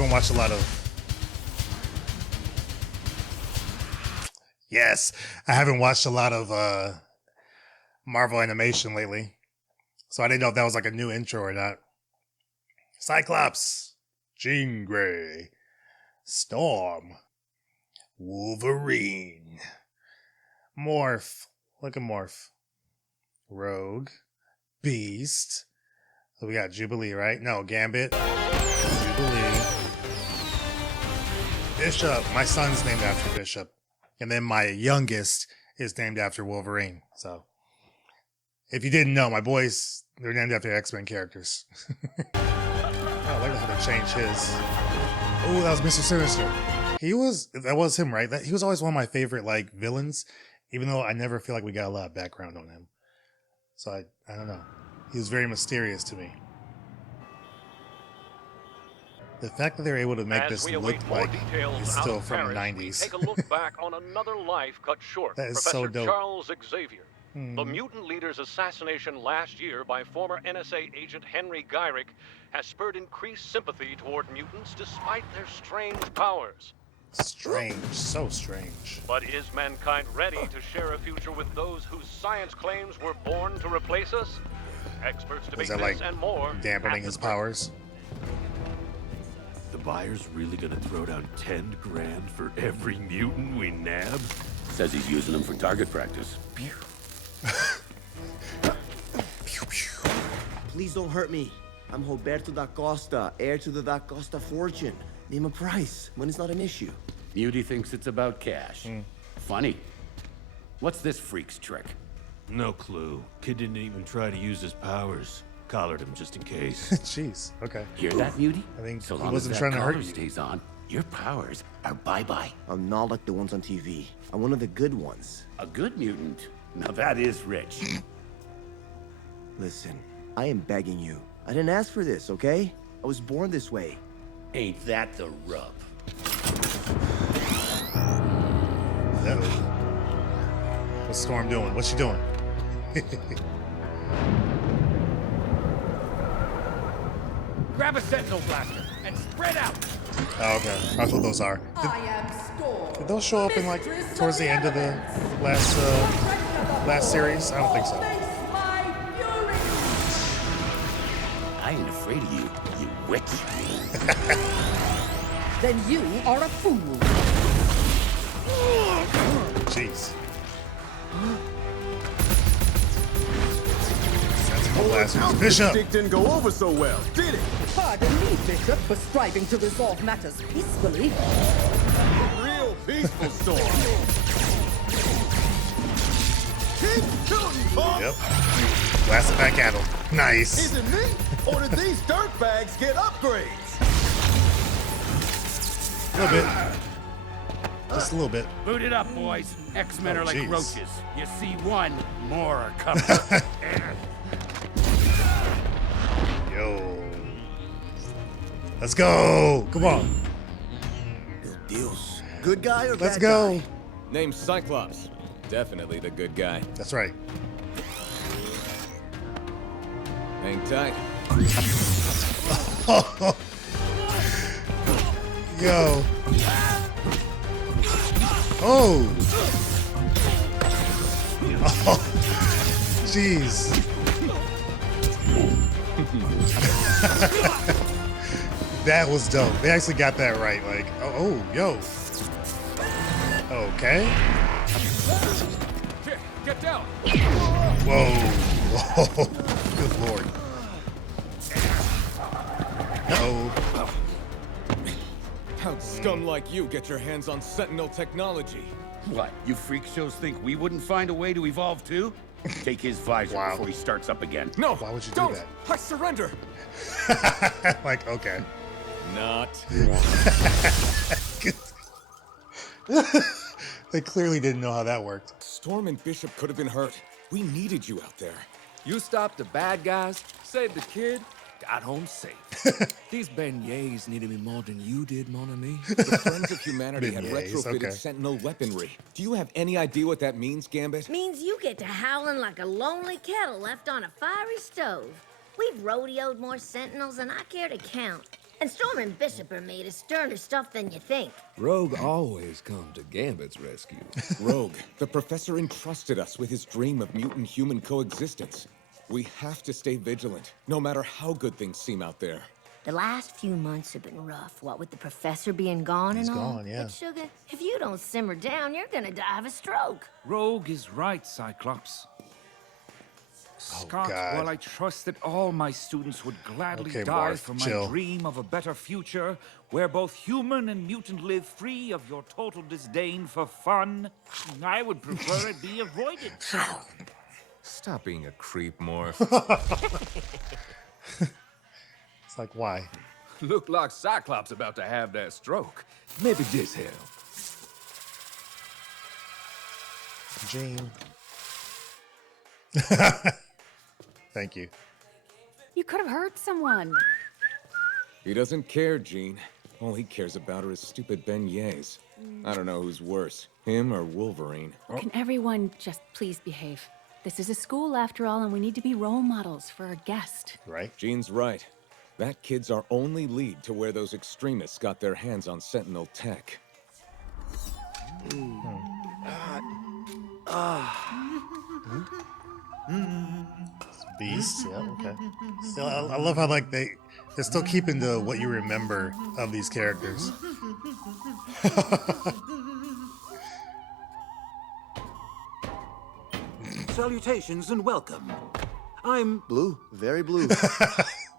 haven't watched a lot of... Yes, I haven't watched a lot of Marvel animation lately. So I didn't know if that was like a new intro or not. Cyclops, Jean Grey, Storm, Wolverine, Morph. Look at Morph. Rogue, Beast. So we got Jubilee, right? No, Gambit, Jubilee, Bishop. My son's named after Bishop. And then my youngest is named after Wolverine. So if you didn't know, my boys, they're named after X-Men characters. I like how they changed his. Oh, that was Mr. Sinister. That was him, right? He was always one of my favorite, like, villains, even though I never feel like we got a lot of background on him. So I don't know. He was very mysterious to me. The fact that they're able to make this look like it's still from the 90s. Take a look back on another life cut short. That is Professor so dope. Charles Xavier. The mutant leader's assassination last year by former NSA agent Henry Gyrick has spurred increased sympathy toward mutants despite their strange powers. Strange, so strange. But is mankind ready to share a future with those whose science claims were born to replace us? Experts debate that, this like, and more. dampening his powers? The buyer's really gonna throw down 10 grand for every mutant we nab? Says he's using them for target practice. Please don't hurt me. I'm Roberto da Costa, heir to the da Costa fortune. Name a price when it's not an issue. Mutie thinks it's about cash. Funny. What's this freak's trick? No clue. Kid didn't even try to use his powers. Collared him just in case. Jeez, okay. Hear that, Mutie? I think so he long wasn't as trying that to hurt collar you. stays on, your powers are bye-bye. I'm not like the ones on TV. I'm one of the good ones. A good mutant? Now that is rich. Listen, I am begging you. I didn't ask for this, okay? I was born this way. Ain't that the rub? What's Storm doing? What's she doing? Grab a sentinel blaster and spread out. Oh, okay. That's what those are. I am Storm. Did those show up in like towards the end of the last series? I don't think so. I ain't afraid of you, you witch. Then you are a fool. Jeez. Sentinel blasters. Bishop. Dick didn't go over so well, did it? Pardon me, Bishop, for striving to resolve matters peacefully. Real peaceful storm. Keep shooting, punk. Yep. Blast it back at him. Nice. Is it me, or did these dirtbags get upgrades? A little bit. Just a little bit. Boot it up, boys. X-Men are like jeez. roaches. You see one, more are coming. Yo. Let's go. Come on. Dios. Good guy or Let's bad go. guy? Name's Cyclops. Definitely the good guy. That's right. Hang tight. Yo. Oh. Oh. Jeez. That was dope. They actually got that right. Like, oh, yo. Okay. Get down. Whoa. Whoa. Good lord. Uh-oh. How'd scum like you get your hands on Sentinel technology? What, you freak shows think we wouldn't find a way to evolve too? Take his visor Wow. before he starts up again. No! Why would you do don't! that? I surrender! Like, okay. Not. They clearly didn't know how that worked. Storm and Bishop could have been hurt. We needed you out there. You stopped the bad guys, saved the kid, got home safe. These beignets needed me more than you did, mon ami. The Friends of Humanity had Beignets, retrofitted okay. Sentinel weaponry. Do you have any idea what that means, Gambit? Means you get to howling like a lonely kettle left on a fiery stove. We've rodeoed more Sentinels than I care to count. And Storm and Bishop are made of sterner stuff than you think. Rogue always come to Gambit's rescue. Rogue, the professor entrusted us with his dream of mutant-human coexistence. We have to stay vigilant, no matter how good things seem out there. The last few months have been rough, what with the professor being gone and all. He's gone, yeah. But Sugar, if you don't simmer down, you're gonna die of a stroke. Rogue is right, Cyclops. Scott, God. while I trust that all my students would gladly Okay, die Barth, for my chill. dream of a better future, where both human and mutant live free of your total disdain for fun, I would prefer it be avoided. Stop being a creep, Morph. It's like, why? Look like Cyclops about to have that stroke. Maybe this help. Jean. Thank you. You could have hurt someone. He doesn't care, Jean. All he cares about are his stupid beignets. I don't know who's worse, him or Wolverine. Can everyone just please behave? This is a school after all, and we need to be role models for our guest. Right? Jean's right. That kid's our only lead to where those extremists got their hands on Sentinel tech. Beast, yeah, okay. Still, I love how like they're still keeping the what you remember of these characters. Salutations and welcome. I'm Blue, very blue.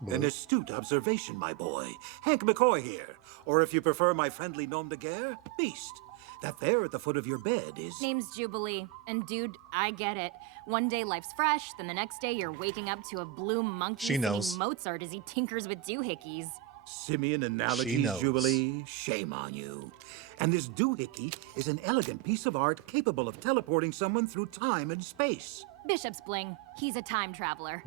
an astute observation, my boy. Hank McCoy here. Or if you prefer my friendly nom de guerre, Beast. That there at the foot of your bed is... Name's Jubilee. And dude, I get it. One day life's fresh, then the next day you're waking up to a blue monkey She singing knows. Mozart as he tinkers with doohickeys. Simian She analogies, knows. Jubilee. Shame on you. And this doohickey is an elegant piece of art capable of teleporting someone through time and space. Bishop's bling. He's a time traveler.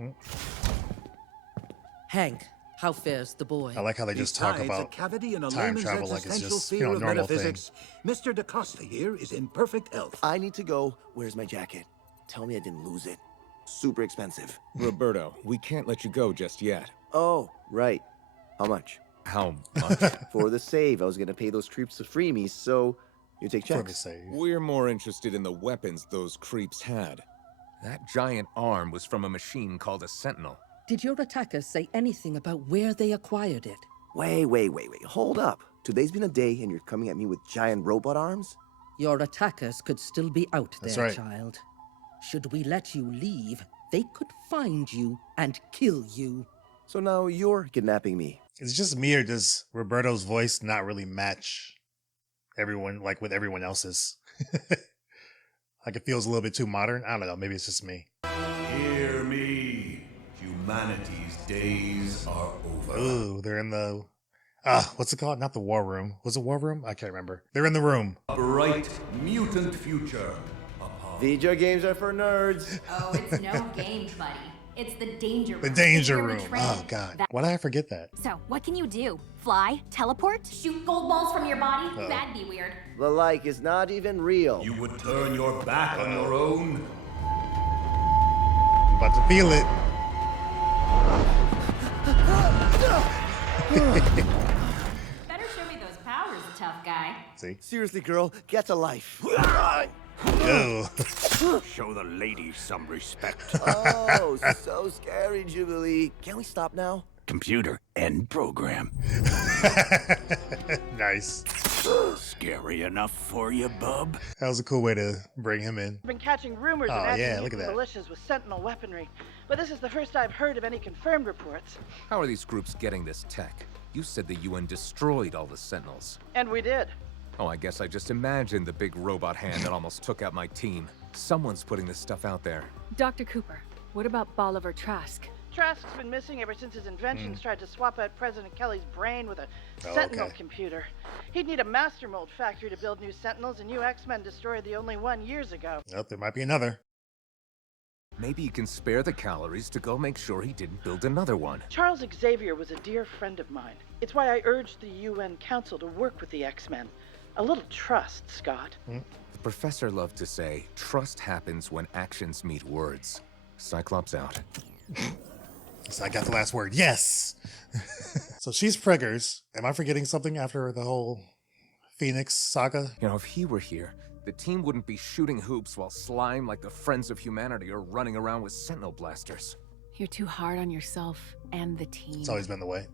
Hank, how fares the boy? I like how they just talk Besides about a cavity in a time layman's travel like it's existential just, fear of normal thing. metaphysics, Mr. DaCosta here is in perfect health. I need to go. Where's my jacket? Tell me I didn't lose it. Super expensive. Roberto, we can't let you go just yet. Oh, right. How much? How much? For the save, I was gonna pay those creeps to free me, so you take For the checks. save. We're more interested in the weapons those creeps had. That giant arm was from a machine called a Sentinel. Did your attackers say anything about where they acquired it? Wait. Hold up. Today's been a day and you're coming at me with giant robot arms? Your attackers could still be out That's there, right. child. Should we let you leave, they could find you and kill you. So now you're kidnapping me. Is it just me or does Roberto's voice not really match everyone like with everyone else's? Like it feels a little bit too modern. I don't know. Maybe it's just me. Hear me. Humanity's days are over. Ooh, they're in the what's it called? Not the war room. Was it war room? I can't remember. They're in the room. A bright mutant future. Video games are for nerds. Oh, it's no game, buddy. It's the danger room. The danger Here to room. train. Oh god. That- Why did I forget that? So, what can you do? Fly? Teleport? Shoot gold balls from your body? Uh-oh. That'd be weird. The like is not even real. You would turn your back on your own. I'm about to feel it. Better show me those powers, tough guy. See? Seriously, girl, get a life. Ew. Show the ladies some respect. Oh, so scary, Jubilee. Can we stop now? Computer, end program. Nice. Scary enough for you, bub? That was a cool way to bring him in. Been catching rumors Oh, of yeah, look at that. militias with Sentinel weaponry, but this is the first I've heard of any confirmed reports. How are these groups getting this tech? You said the UN destroyed all the Sentinels. And we did. Oh, I guess I just imagined the big robot hand that almost took out my team. Someone's putting this stuff out there. Dr. Cooper, what about Bolivar Trask? Trask's been missing ever since his inventions tried to swap out President Kelly's brain with a Oh, Sentinel okay. computer. He'd need a master mold factory to build new Sentinels, and you X-Men destroyed the only one years ago. Oh, there might be another. Maybe you can spare the calories to go make sure he didn't build another one. Charles Xavier was a dear friend of mine. It's why I urged the UN Council to work with the X-Men. A little trust, Scott. The professor loved to say, trust happens when actions meet words. Cyclops out. So I got the last word. Yes. So she's Preggers. Am I forgetting something after the whole Phoenix saga? You know, if he were here, the team wouldn't be shooting hoops while slime like the Friends of Humanity are running around with Sentinel blasters. You're too hard on yourself and the team. It's always been the way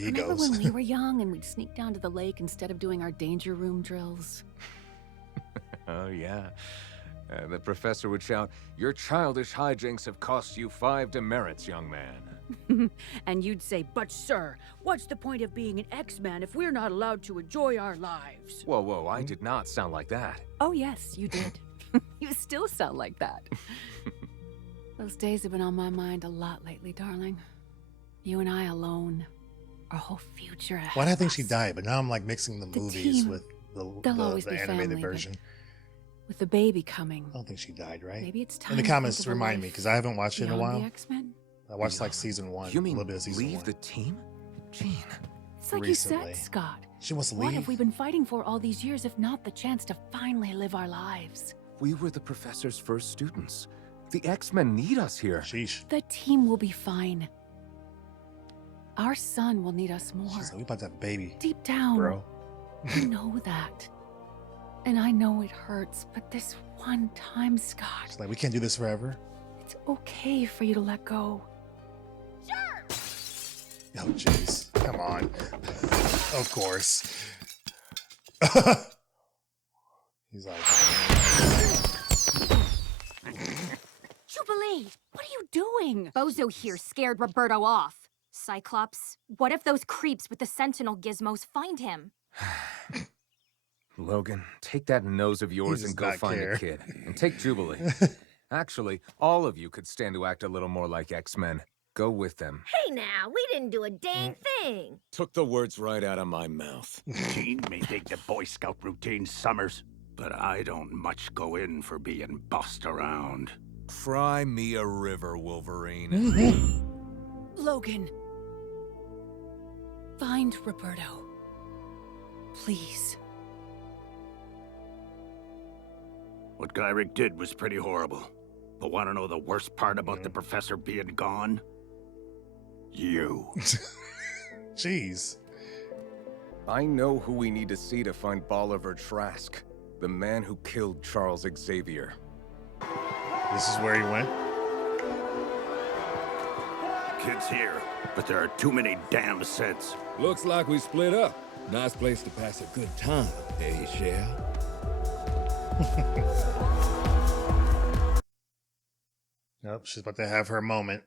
he Remember goes. when we were young and we'd sneak down to the lake instead of doing our danger room drills? Oh, yeah. The professor would shout, "Your childish hijinks have cost you 5 demerits, young man." And you'd say, "But sir, what's the point of being an X-Man if we're not allowed to enjoy our lives?" Whoa, whoa, I did not sound like that. Oh, yes, you did. You still sound like that. Those days have been on my mind a lot lately, darling. You and I alone. Our whole future ahead. Why did I think she died? But now I'm like mixing the movies team, with they'll always the be animated family, version. With the baby coming. I don't think she died, right? Maybe it's time. In the to comments, think of a remind me, life because I haven't watched it in a beyond while. The X-Men. I watched like season 1. You mean a little bit of season leave 1. the team? Jean. It's like Recently. you said, Scott. She wants to What leave. have we been fighting for all these years if not the chance to finally live our lives? We were the professor's first students. The X-Men need us here. Sheesh. The team will be fine. Our son will need us more. She's like, we about to have a baby. Deep down, bro. I know that. And I know it hurts, but this one time, Scott, She's like, we can't do this forever. it's okay for you to let go. Oh, jeez. Come on. Of course. He's like... Jubilee! What are you doing? Bozo here scared Roberto off. Cyclops, what if those creeps with the Sentinel gizmos find him? Logan, take that nose of yours does and go not find care. a kid. And take Jubilee. Actually, all of you could stand to act a little more like X-Men. Go with them. Hey now, we didn't do a dang thing. Took the words right out of my mouth. Jean may think the Boy Scout routine summers, but I don't much go in for being bossed around. Cry me a river, Wolverine. Logan. Find Roberto. Please. What Gyrick did was pretty horrible. But want to know the worst part about the professor being gone? You. Jeez. I know who we need to see to find Bolivar Trask, the man who killed Charles Xavier. This is where he went? Kid's here, but there are too many damn sets. Looks like we split up. Nice place to pass a good time, eh, Shell? Nope, she's about to have her moment.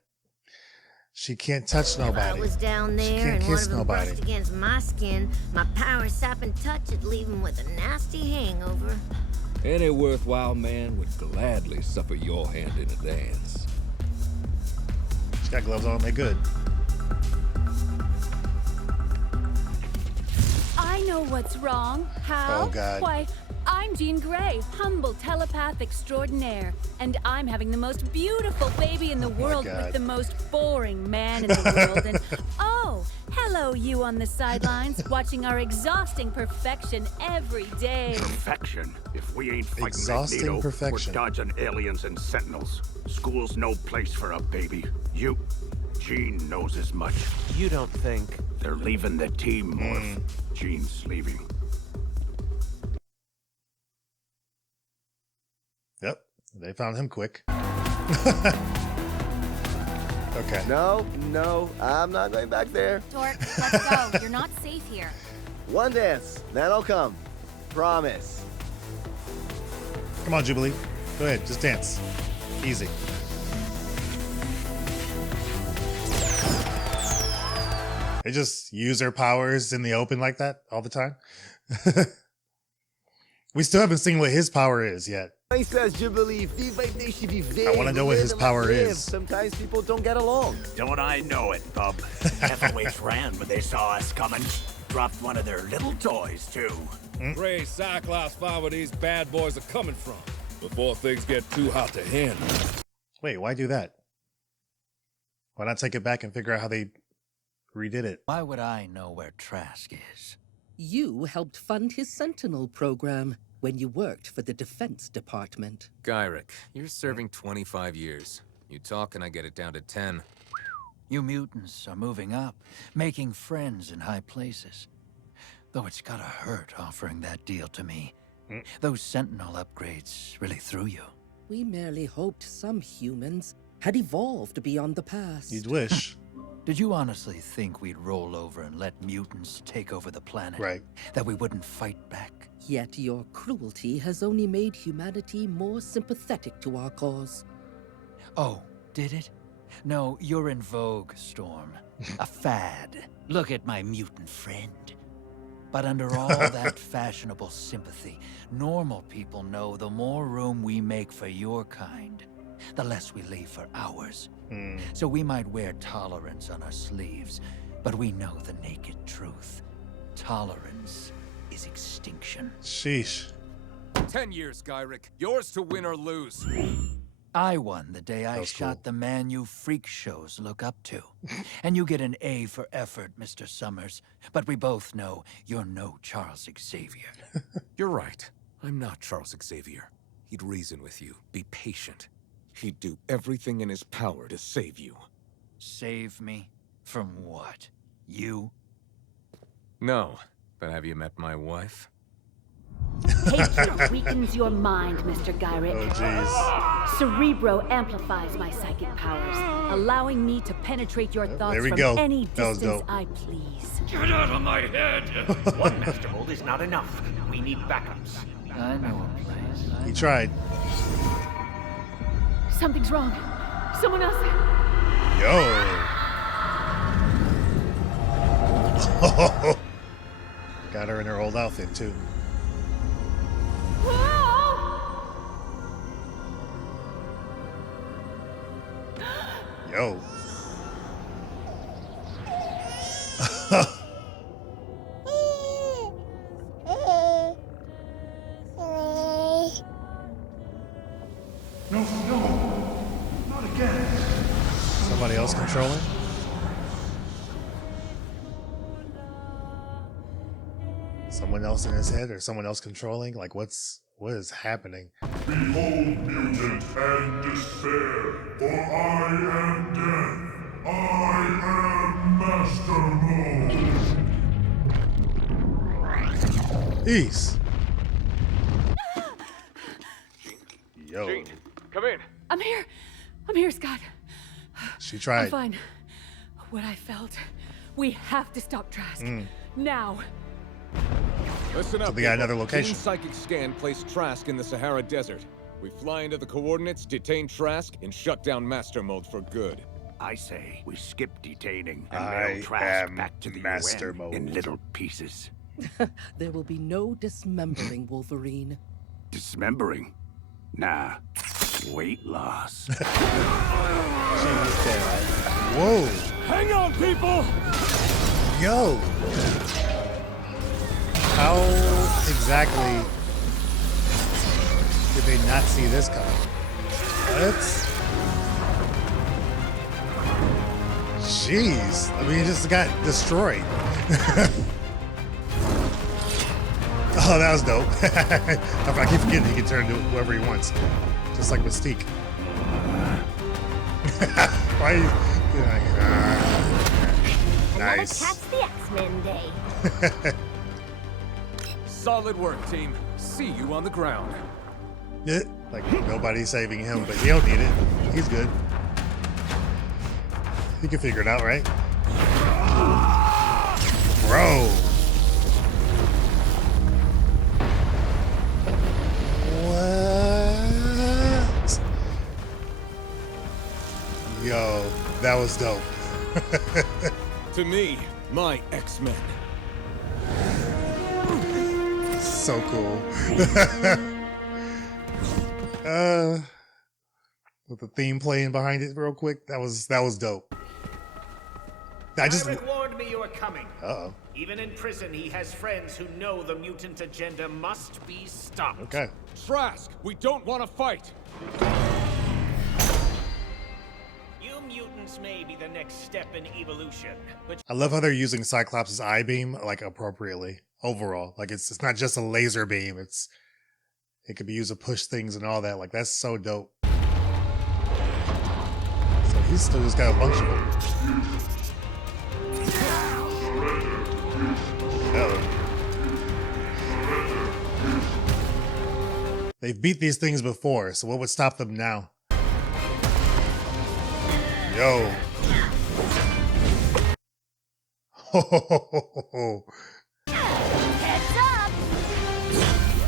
She can't touch nobody. If I was down She there can't and one kiss of them nobody. brushed against my skin, my power sapping touch would leave him with a nasty hangover. Any worthwhile man would gladly suffer your hand in a dance. She's got gloves on, they good. I know what's wrong. How? Oh, God. Why, I'm Jean Grey, humble telepath extraordinaire, and I'm having the most beautiful baby in the world God. with the most boring man in the world. And oh, hello, you on the sidelines, watching our exhausting perfection every day. Perfection. If we ain't fighting Exhausting Magneto, perfection. we're dodging aliens and sentinels. School's no place for a baby. You, Jean knows as much. You don't think... They're leaving the team, Morph. Jean's leaving. Yep, they found him quick. Okay. No, I'm not going back there. Dork, let's go. You're not safe here. One dance, then I'll come. Promise. Come on, Jubilee. Go ahead, just dance. Easy. They just use their powers in the open like that all the time. We still haven't seen what his power is yet. He says Jubilee, I want to know what his power is. Sometimes people don't get along. Don't I know it, bub? Heavyweights ran when they saw us coming. Dropped one of their little toys, too. Pray Cyclops find where these bad boys are coming from before things get too hot to handle. Wait, why do that? Why not take it back and figure out how they redid it? Why would I know where Trask is? You helped fund his Sentinel program when you worked for the Defense Department. Gyrick, you're serving 25 years. You talk and I get it down to 10. You mutants are moving up, making friends in high places. Though it's gotta hurt offering that deal to me. Those Sentinel upgrades really threw you. We merely hoped some humans had evolved beyond the past. You'd wish. Did you honestly think we'd roll over and let mutants take over the planet? Right. That we wouldn't fight back? Yet your cruelty has only made humanity more sympathetic to our cause. Oh, did it? No, you're in vogue, Storm. A fad. Look at my mutant friend. But under all that fashionable sympathy, normal people know the more room we make for your kind, the less we leave for ours. So we might wear tolerance on our sleeves, but we know the naked truth. Tolerance is extinction. Sheesh. 10 years, Gyrick. Yours to win or lose. I won the day I shot the man you freak shows look up to. And you get an A for effort, Mr. Summers. But we both know you're no Charles Xavier. You're right. I'm not Charles Xavier. He'd reason with you, be patient. He'd do everything in his power to save you. Save me? From what? You? No, but have you met my wife? Hatred weakens your mind, Mr. Gyrick. Oh, jeez. Cerebro amplifies my psychic powers, allowing me to penetrate your thoughts there we from go. any That was distance dope. I please. Get out of my head! One Master Mold is not enough. We need backups. I know a place. He tried. Something's wrong. Someone else. Yo. Got her in her old outfit, too. Yo. No, not again. Somebody else controlling? Someone else in his head or someone else controlling? Like what is happening? Behold, mutant, and despair, for I am death. I am Master Mold. Ease. Yo. Jean, come in. I'm here, Scott. She tried. I'm fine. What I felt. We have to stop Trask. Now. Listen up, So they got another people. location. Team Psychic Scan placed Trask in the Sahara Desert. We fly into the coordinates, detain Trask, and shut down Master Mode for good. I say we skip detaining and I mail Trask am back to the Master UN Mode. in little pieces. There will be no dismembering, Wolverine. Dismembering? Nah. Weight loss. Whoa. Hang on, people! Yo. How exactly did they not see this coming? What? Jeez. I mean, he just got destroyed. Oh, that was dope. I keep forgetting he can turn into whoever he wants. Just like Mystique. Why nice. Catch the X-Men Day. Solid work, team. See you on the ground. Yeah, like nobody's saving him, but he don't need it. He's good. He can figure it out, right? Bro. What? Yo, that was dope. To me, my X-Men. So cool. With the theme playing behind it real quick, that was dope. Eric warned me you were coming. Uh-oh. Even in prison, he has friends who know the mutant agenda must be stopped. Okay. Trask, we don't want to fight. You mutants may be the next step in evolution, but I love how they're using Cyclops' eye beam like appropriately overall. Like it's not just a laser beam. It could be used to push things and all that. Like that's so dope. So He's still just got a bunch of them. They've beat these things before, so what would stop them now? Yo. Heads up!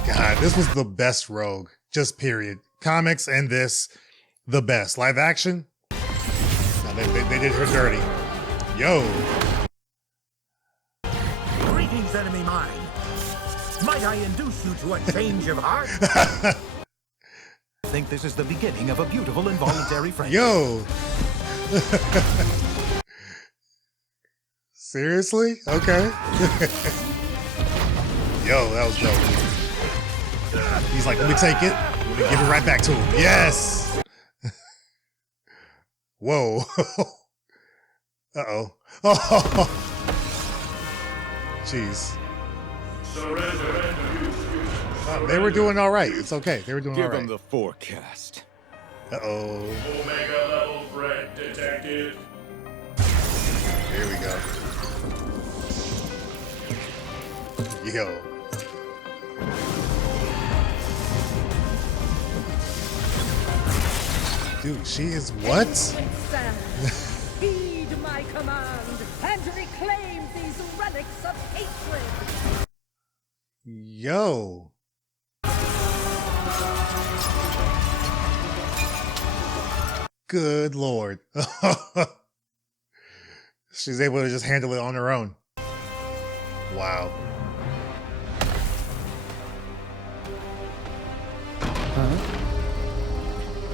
God, this was the best Rogue. Just period. Comics and this, the best. Live action? No, they did her dirty. Yo. Greetings, enemy mine. Might I induce you to a change of heart? I think this is the beginning of a beautiful involuntary friendship. Yo. Seriously? Okay. Yo, that was dope. He's like, let me take it. Let me give it right back to him. Yes. Whoa. Uh-oh. Oh. Jeez. They were doing all right. It's okay. They were doing all right. Give them the forecast. Uh-oh. Omega level threat detected. Here we go. Yo. Dude, she is what? Heed my command and reclaim these relics of hatred. Yo. Good Lord. She's able to just handle it on her own. Wow.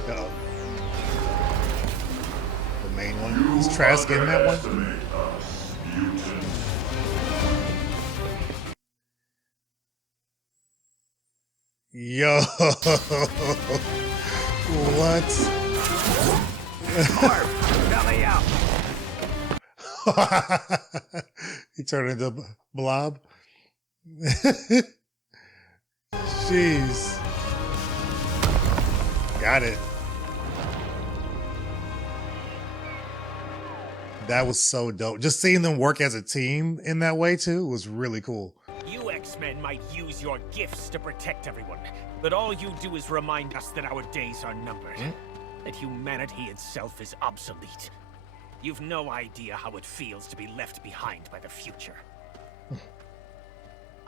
Uh-oh. The main one. Is Trask getting that one? Yo. What? Belly up. He turned into Blob. Jeez. Got it. That was so dope. Just seeing them work as a team in that way too was really cool. You X-Men might use your gifts to protect everyone, but all you do is remind us that our days are numbered. That humanity itself is obsolete. You've no idea how it feels to be left behind by the future.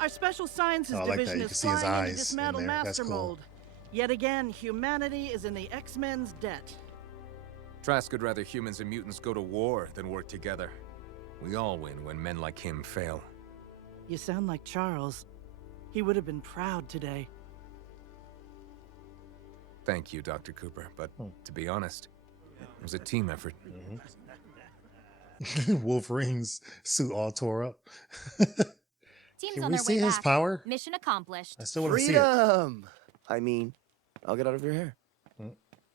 Our Special Sciences Oh, I like that. Division You can is see his flying in eyes to dismantle in there. That's Master cool. Mold. Yet again, humanity is in the X-Men's debt. Trask would rather humans and mutants go to war than work together. We all win when men like him fail. You sound like Charles. He would have been proud today. Thank you, Dr. Cooper, but to be honest, it was a team effort. Wolverine's suit all tore up. Team's Can on we their see way his back. power? Mission accomplished. I still want to see it. Freedom! I mean, I'll get out of your hair.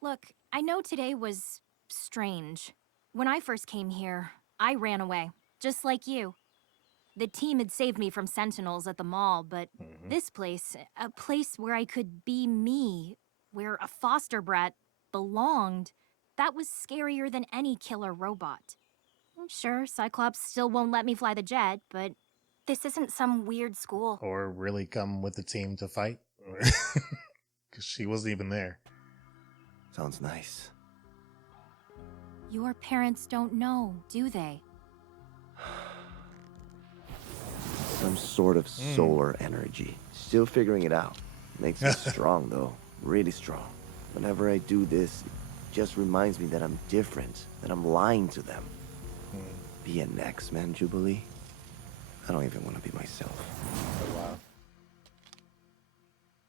Look, I know today was strange. When I first came here, I ran away, just like you. The team had saved me from Sentinels at the mall, but this place, a place where I could be me, where a foster brat belonged, that was scarier than any killer robot. Sure, Cyclops still won't let me fly the jet, but this isn't some weird school. Or really come with the team to fight. Because she wasn't even there. Sounds nice. Your parents don't know, do they? Some sort of solar energy. Still figuring it out. Makes me strong, though. Really strong. Whenever I do this, it just reminds me that I'm different, that I'm lying to them. Be an X-Men, Jubilee? I don't even want to be myself. Oh, wow.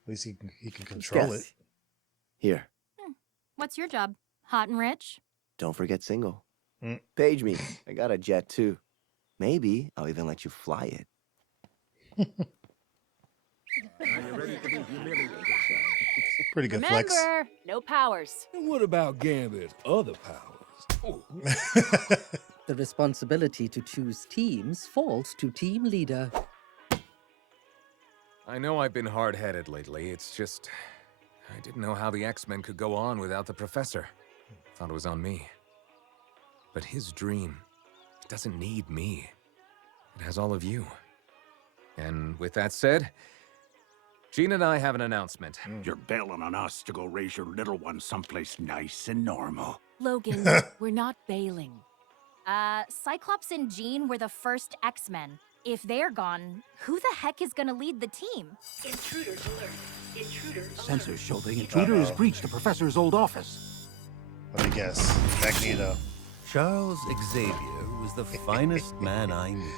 At least he can control it. Here, What's your job? Hot and rich? don't forget single. Page me. I got a jet, too. Maybe I'll even let you fly it. Pretty good flex. Remember, no powers. And what about Gambit's other powers? The responsibility to choose teams falls to team leader. I know I've been hard-headed lately, it's just... I didn't know how the X-Men could go on without the Professor. Thought it was on me. But his dream doesn't need me. It has all of you. And with that said, Jean and I have an announcement. You're bailing on us to go raise your little one someplace nice and normal. Logan, we're not bailing. Cyclops and Jean were the first X-Men. If they're gone, who the heck is gonna lead the team? Intruders alert. Intruders alert. Sensors show the intruder has breached the professor's old office. Let me guess. Magneto. Charles Xavier was the finest man I knew.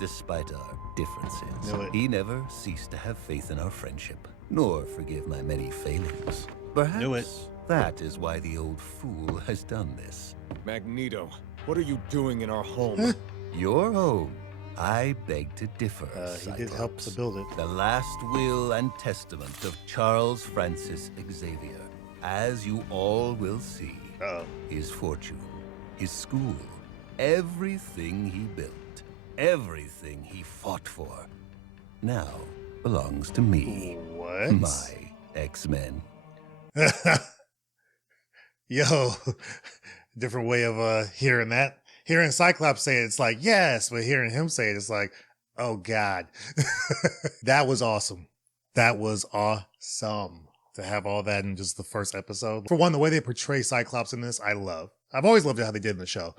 Despite our differences, he never ceased to have faith in our friendship, nor forgive my many failings. Perhaps that is why the old fool has done this. Magneto, what are you doing in our home? Your home? I beg to differ, he did help to build it. The last will and testament of Charles Francis Xavier. As you all will see, his fortune, his school, everything he built, everything he fought for, now belongs to me. What? My X-Men. Yo, different way of hearing that. Hearing Cyclops say it, it's like, yes, but hearing him say it, it's like, oh God. That was awesome. That was awesome to have all that in just the first episode. For one, the way they portray Cyclops in this, I love. I've always loved how they did in the show.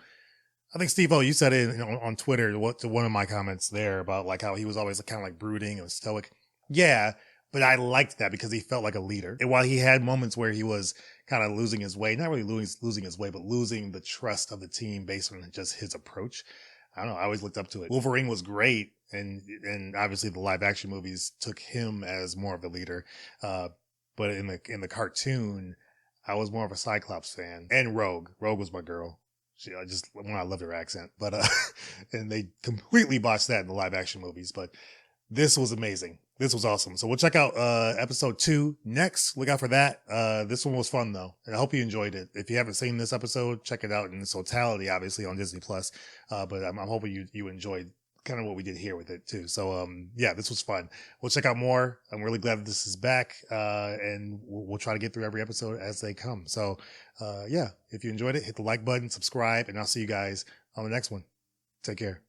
I think, Steve-O, you said it on Twitter to one of my comments there about like how he was always kind of like brooding and stoic. Yeah, but I liked that because he felt like a leader. And while he had moments where he was kind of losing his way, not really losing his way, but losing the trust of the team based on just his approach. I don't know. I always looked up to it. Wolverine was great. And obviously the live action movies took him as more of the leader. But in the cartoon, I was more of a Cyclops fan, and Rogue. Rogue was my girl. I loved her accent, but, and they completely botched that in the live action movies, but this was amazing. This was awesome. So we'll check out, episode 2 next. Look out for that. This one was fun though. And I hope you enjoyed it. If you haven't seen this episode, check it out in its totality, obviously on Disney Plus. But I'm hoping you enjoyed kind of what we did here with it too. So, yeah, this was fun. We'll check out more. I'm really glad that this is back. And we'll try to get through every episode as they come. So, yeah, if you enjoyed it, hit the like button, subscribe, and I'll see you guys on the next one. Take care.